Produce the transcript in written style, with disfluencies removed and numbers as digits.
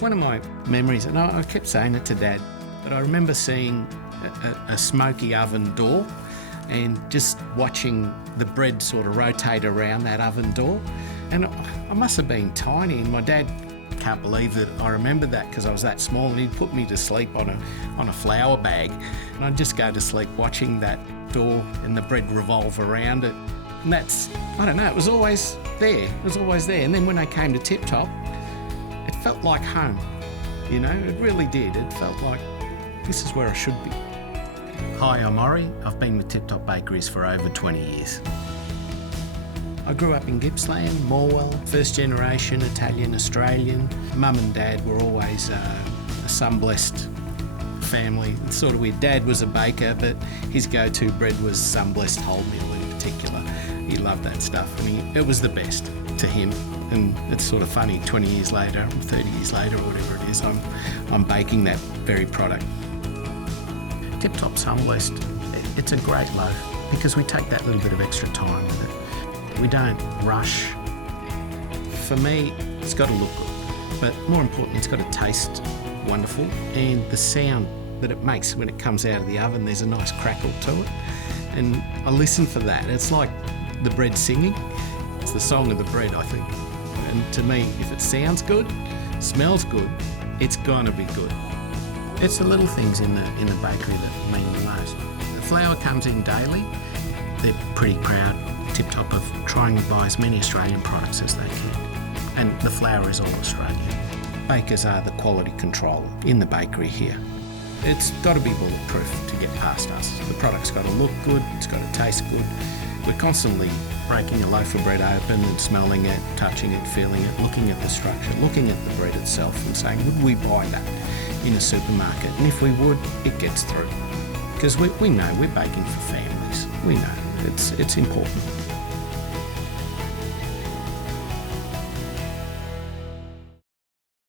One of my memories, and I kept saying it to Dad, but I remember seeing a smoky oven door and just watching the bread sort of rotate around that oven door. And I must have been tiny, and my dad can't believe that I remember that because I was that small, and he'd put me to sleep on a flour bag, and I'd just go to sleep watching that door and the bread revolve around it. And that's, I don't know, it was always there. It was always there. And then when I came to Tip Top, it felt like home, you know, it really did. It felt like this is where I should be. Hi, I'm Ori. I've been with Tip Top Bakeries for over 20 years. I grew up in Gippsland, Morwell, first generation Italian, Australian. Mum and Dad were always a Sunblest family. It's sort of weird. Dad was a baker, but his go-to bread was Sunblest wholemeal in particular. He loved that stuff, and it was the best to him. And it's sort of funny, 20 years later, 30 years later, or whatever it is, I'm baking that very product. Tip Top Sunblest, it's a great loaf because we take that little bit of extra time with it. We don't rush. For me, it's got to look good, but more importantly, it's got to taste wonderful, and the sound that it makes when it comes out of the oven, there's a nice crackle to it, and I listen for that. It's like the bread singing. It's the song of the bread, I think. And to me, if it sounds good, smells good, it's gonna be good. It's the little things in the bakery that mean the most. The flour comes in daily. They're pretty proud, Tip Top, of trying to buy as many Australian products as they can. And the flour is all Australian. Bakers are the quality control in the bakery here. It's got to be bulletproof to get past us. The product's got to look good, it's got to taste good. We're constantly breaking a loaf of bread open and smelling it, touching it, feeling it, looking at the structure, looking at the bread itself and saying, would we buy that in a supermarket? And if we would, it gets through. Because we know we're baking for families. We know it's important.